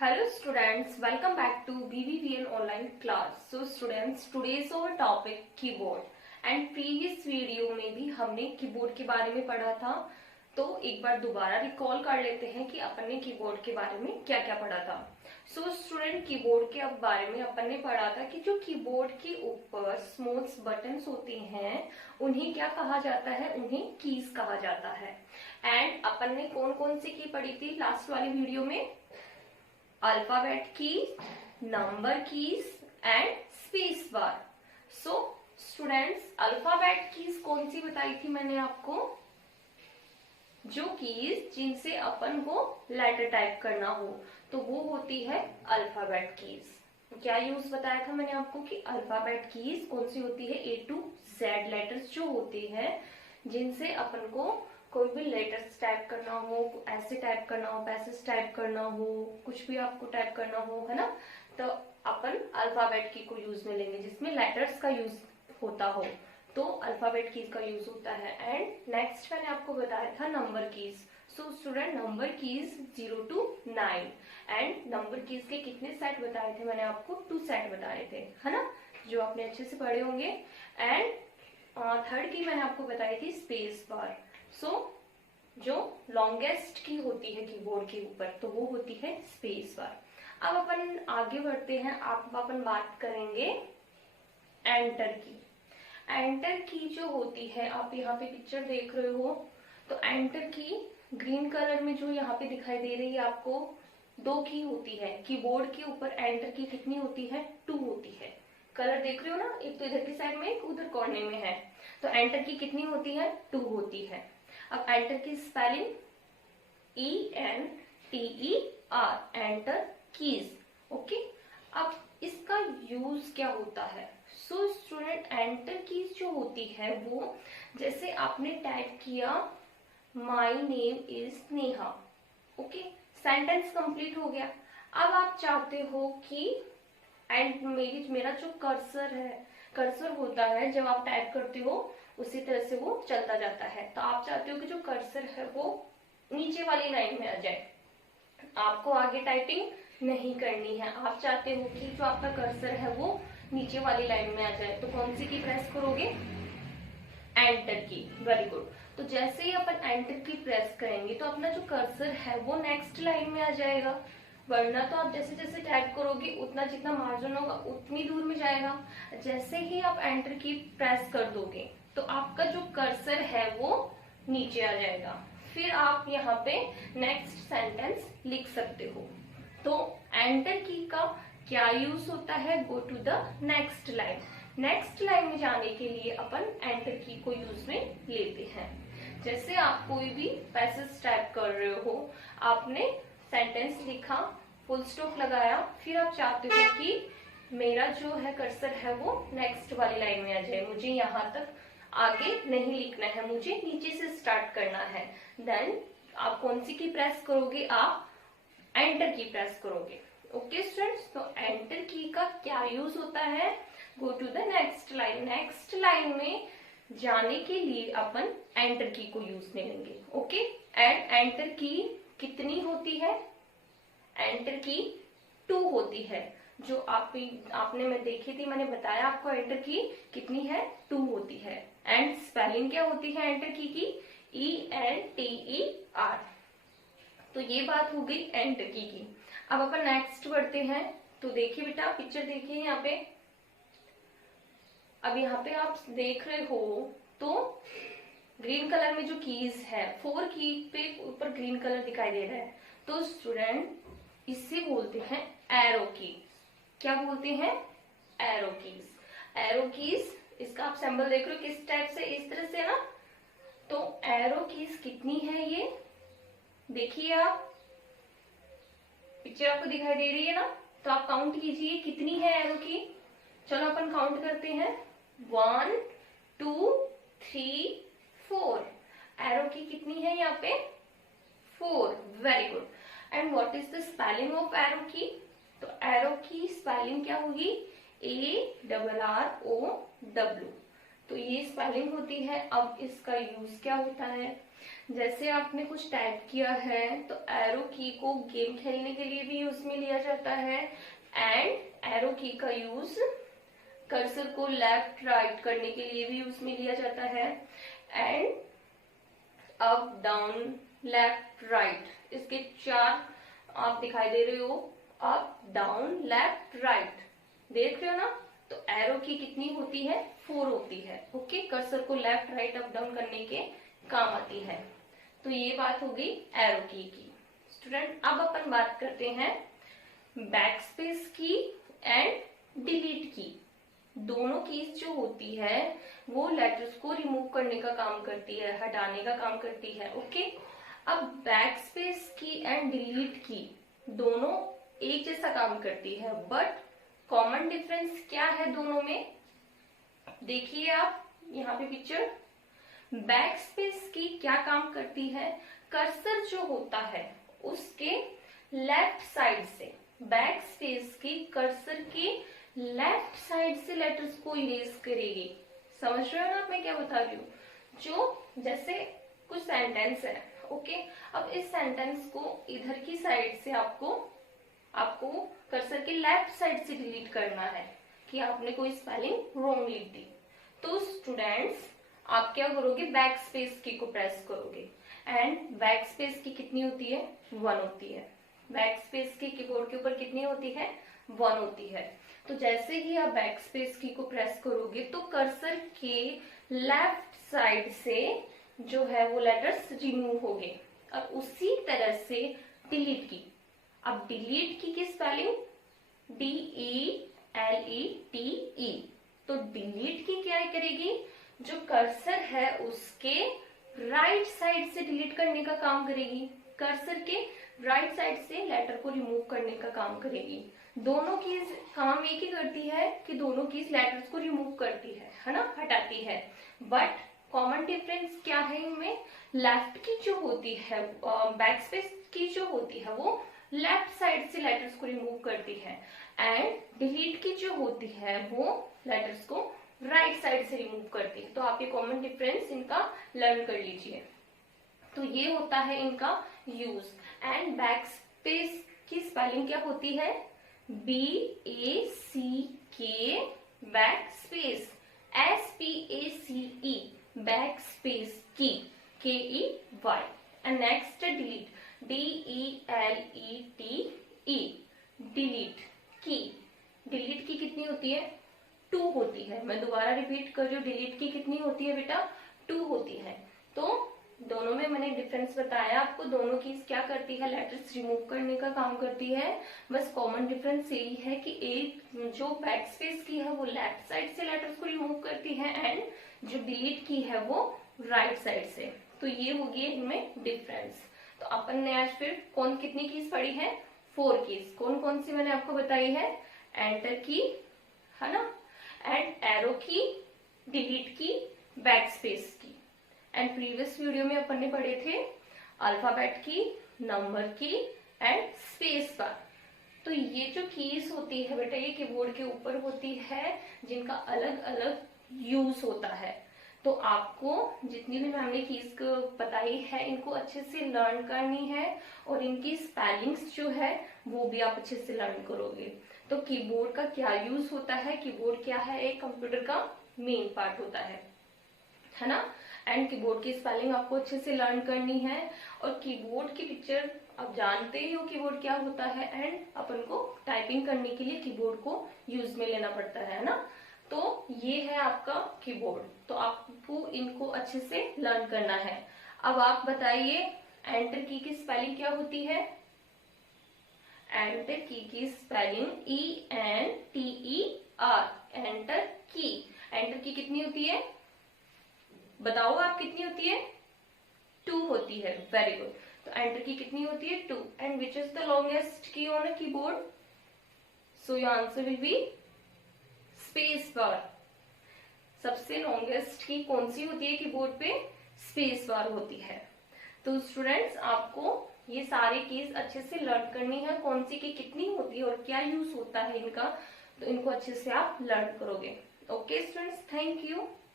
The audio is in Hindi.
Hello students, welcome back to BBVN online class. So students, today's our topic keyboard and previous video में भी हमने कीबोर्ड के बारे में पढ़ा था, तो एक बार दोबारा रिकॉल कर लेते हैं कि अपन ने कीबोर्ड के बारे में क्या क्या पढ़ा था। सो स्टूडेंट, कीबोर्ड के बारे में अपन ने पढ़ा था कि जो कीबोर्ड के ऊपर स्मॉल बटन्स होते हैं उन्हें क्या कहा जाता है, उन्हें कीज कहा जाता है। एंड अपन ने कौन कौन सी की पढ़ी थी लास्ट वाली वीडियो में? Alphabet keys, number keys and space bar. So students, alphabet keys कौन सी बताई थी मैंने आपको? जो कीज जिनसे अपन को लेटर टाइप करना हो तो वो होती है अल्फाबेट कीज। क्या यूज बताया था मैंने आपको कि अल्फाबेट कीज कौन सी होती है? A to Z लेटर्स जो होते हैं जिनसे अपन को कोई भी लेटर्स टाइप करना हो, ऐसे टाइप करना हो, पैसेज टाइप करना हो, कुछ भी आपको टाइप करना हो, है ना, तो अपन अल्फाबेट की को यूज में लेंगे जिसमें लेटर्स का यूज होता हो, तो अल्फाबेट कीज का यूज होता है। एंड नेक्स्ट मैंने आपको बताया था number keys. So student, number keys 0 to 9 and number keys के कितने सेट बताए थे मैंने आपको? 2 सेट बताए थे, है ना, जो आपने अच्छे से पढ़े होंगे। एंड थर्ड की मैंने आपको बताई थी स्पेस बार। सो जो लॉन्गेस्ट की होती है कीबोर्ड के ऊपर तो वो होती है स्पेस बार। अब अपन आगे बढ़ते हैं, अपन बात करेंगे एंटर की। एंटर की जो होती है, आप यहाँ पे पिक्चर देख रहे हो, तो एंटर की ग्रीन कलर में जो यहाँ पे दिखाई दे रही है आपको, 2 की होती है कीबोर्ड के ऊपर। एंटर की कितनी होती है? 2 होती है। कलर देख रहे हो ना, एक तो इधर की साइड में, एक उधर कोने में है। तो एंटर की कितनी होती है? 2 होती है। अब एंटर की spelling ENTER, enter keys. Okay, अब इसका यूज क्या होता है? सो स्टूडेंट, एंटर कीज जो होती है वो, जैसे आपने टाइप किया my name is Neha, okay, sentence complete हो गया। अब आप चाहते हो कि एंड मेरा जो कर्सर होता है, जब आप टाइप करते हो उसी तरह से वो चलता जाता है, तो आप चाहते हो कि जो कर्सर है वो नीचे वाली लाइन में आ जाए, आपको आगे टाइपिंग नहीं करनी है। आप चाहते हो कि जो आपका कर्सर है वो नीचे वाली लाइन में आ जाए, तो कौन सी की प्रेस करोगे? एंटर की। Very good. तो जैसे ही अपन एंटर की प्रेस करेंगे तो अपना जो कर्सर है वो नेक्स्ट लाइन में आ जाएगा, वरना तो आप जैसे जैसे टाइप करोगे उतना जितना मार्जिन होगा उतनी दूर में जाएगा। जैसे ही आप एंटर की प्रेस कर दोगे तो आपका जो कर्सर है वो नीचे आ जाएगा, फिर आप यहाँ पे नेक्स्ट सेंटेंस लिख सकते हो। तो एंटर की का क्या यूज होता है? Go to the next line. Next line में जाने के लिए अपन एंटर की को यूज में लेते हैं। जैसे आप कोई भी पैसेज टाइप कर रहे हो, आपने सेंटेंस लिखा, फुल स्टॉप लगाया, फिर आप चाहते हो कि मेरा जो है कर्सर है वो नेक्स्ट वाली लाइन में आ जाए, मुझे यहाँ तक आगे नहीं लिखना है, मुझे नीचे से स्टार्ट करना है, देन आप कौन सी की प्रेस करोगे? आप एंटर की प्रेस करोगे। ओके स्टूडेंट्स, तो एंटर की का क्या यूज होता है? Go to the next line. Next line में जाने के लिए अपन एंटर की को यूज में लेंगे। ओके, एंड एंटर की कितनी होती है? एंटर की 2 होती है। जो आपने मैं देखी थी, मैंने बताया आपको एंटर की कितनी है? 2 होती है। एंड स्पेलिंग क्या होती है एंटर की ENTER। तो ये बात हो गई एंटर की। अब अपन नेक्स्ट बढ़ते हैं। तो देखिए बेटा, पिक्चर देखिए यहाँ पे। अब यहाँ पे आप देख रहे हो तो ग्रीन कलर में जो कीज है, 4 की पे ऊपर ग्रीन कलर दिखाई दे रहा है, तो स्टूडेंट इसे बोलते हैं एरो की। क्या बोलते हैं? Arrow keys. एरो कीज, इसका आप सिंबल देख रहे हो किस टाइप से, इस तरह से ना। तो एरो कीज कितनी है ये देखिए, आप पिक्चर आपको दिखाई दे रही है ना, तो आप काउंट कीजिए कितनी है एरो की। चलो अपन काउंट करते हैं, 1 2 3 4। एरो की कितनी है यहाँ पे? 4। Very good. And what is the spelling of arrow की? तो एरो की स्पेलिंग क्या होगी? ARROW। तो ये स्पेलिंग होती है। अब इसका यूज क्या होता है? जैसे आपने कुछ टाइप किया है तो एरो की को गेम खेलने के लिए भी यूज में लिया जाता है, एंड एरो की का यूज कर्सर को लेफ्ट राइट करने के लिए भी यूज में लिया जाता है, and up down left right, इसके 4 आप दिखाई दे रहे हो, अप डाउन लेफ्ट राइट, देख रहे हो ना। तो एरो की कितनी होती है, 4 होती है। ओके, कर्सर को लेफ्ट राइट अप डाउन करने के काम आती है। तो ये बात हो गई एरो की। स्टूडेंट, अब अपन बात करते हैं बैक स्पेस की एंड डिलीट की। दोनों कीज जो होती है वो लेटर्स को रिमूव करने का काम करती है, हटाने का काम करती है। ओके, अब बैक स्पेस की एंड डिलीट की दोनों एक जैसा काम करती है, बट कॉमन डिफरेंस क्या है दोनों में, देखिए आप यहाँ पे पिक्चर। बैक स्पेस की क्या काम करती है, कर्सर जो होता है उसके लेफ्ट साइड से, बैक स्पेस की कर्सर के लेफ्ट साइड से लेटर्स को इरेज करेगी। समझ रहे हो ना मैं क्या बता रही हूँ। जो जैसे कुछ सेंटेंस है, ओके, अब इस सेंटेंस को इधर की साइड से आपको कर्सर के लेफ्ट साइड से डिलीट करना है कि आपने कोई स्पेलिंग रॉन्ग लिख दी। तो स्टूडेंट्स, आप क्या करोगे, बैक स्पेस की को प्रेस करोगे, एंड बैक स्पेस की कितनी होती है, 1 होती है। बैक स्पेस की कीबोर्ड के ऊपर कितनी होती है, 1 होती है। तो जैसे ही आप बैक स्पेस की को प्रेस करोगे तो कर्सर के लेफ्ट साइड से जो है वो लेटर्स रिमूव होंगे। अब उसी तरह से डिलीट की, अब डिलीट की स्पेलिंग DELETE। तो डिलीट की क्या करेगी, जो कर्सर है उसके राइट साइड से डिलीट करने का काम करेगी, कर्सर के राइट साइड से लेटर को रिमूव करने का काम करेगी। दोनों की काम एक ही करती है कि दोनों की लेटर्स को रिमूव करती है ना, हटाती है। बट कॉमन डिफरेंस क्या है इनमें, लेफ्ट की जो होती है, बैक स्पेस की जो होती है वो लेफ्ट साइड से लेटर्स को रिमूव करती है, एंड डिलीट की जो होती है वो लेटर्स को राइट साइड से रिमूव करती है। तो आप ये कॉमन डिफरेंस इनका लर्न कर लीजिए। तो ये होता है इनका यूज। एंड बैक स्पेस की स्पेलिंग क्या होती है, BACK back space, SPACE back space की, KEY। And next delete, DELETE delete की। डिलीट की कितनी होती है, 2 होती है। मैं दोबारा रिपीट कर रही हूँ, डिलीट की कितनी होती है बेटा, 2 होती है। तो दोनों में मैंने डिफरेंस बताया आपको, दोनों की क्या करती है, लेटर्स रिमूव करने का काम करती है। बस कॉमन डिफरेंस यही है कि एक जो बैक स्पेस की है वो लेफ्ट साइड से लेटर्स को रिमूव करती है, एंड जो डिलीट की है वो राइट साइड से। तो ये होगी इनमें डिफरेंस। तो अपन ने आज फिर कितनी कीज पढ़ी है, 4 कीज। कौन कौन सी मैंने आपको बताई है, एंटर की है ना, एंड एरो की, डिलीट की, बैक स्पेस की। एंड प्रीवियस वीडियो में अपन ने पढ़े थे अल्फाबेट की, नंबर की, एंड स्पेस बार। तो ये जो कीज होती है बेटा, ये कीबोर्ड के ऊपर होती है जिनका अलग अलग यूज होता है। तो आपको जितनी भी मैंने कीज बताई है इनको अच्छे से लर्न करनी है, और इनकी स्पेलिंग्स जो है वो भी आप अच्छे से लर्न करोगे। तो कीबोर्ड का क्या यूज होता है, कीबोर्ड क्या है, एक कंप्यूटर का मेन पार्ट होता है ना। एंड कीबोर्ड की स्पेलिंग आपको अच्छे से लर्न करनी है, और कीबोर्ड की पिक्चर आप जानते ही हो कीबोर्ड क्या होता है, एंड अपन को टाइपिंग करने के लिए कीबोर्ड को यूज में लेना पड़ता है ना। तो ये है आपका कीबोर्ड, तो आपको इनको अच्छे से लर्न करना है। अब आप बताइए एंटर की स्पेलिंग क्या होती है, एंटर की स्पेलिंग ENTER, एंटर की। एंटर की कितनी होती है, बताओ आप कितनी होती है, 2 होती है। Very good. तो एंटर की कितनी होती है, 2। And which is the longest key on a keyboard, so your answer will be space bar. सबसे लॉन्गेस्ट की कौन सी होती है कीबोर्ड पे, स्पेस बार होती है। तो स्टूडेंट्स, आपको ये सारी कीज अच्छे से लर्न करनी है, कौन सी की कितनी होती है और क्या यूज होता है इनका, तो इनको अच्छे से आप लर्न करोगे। Okay students, thank you.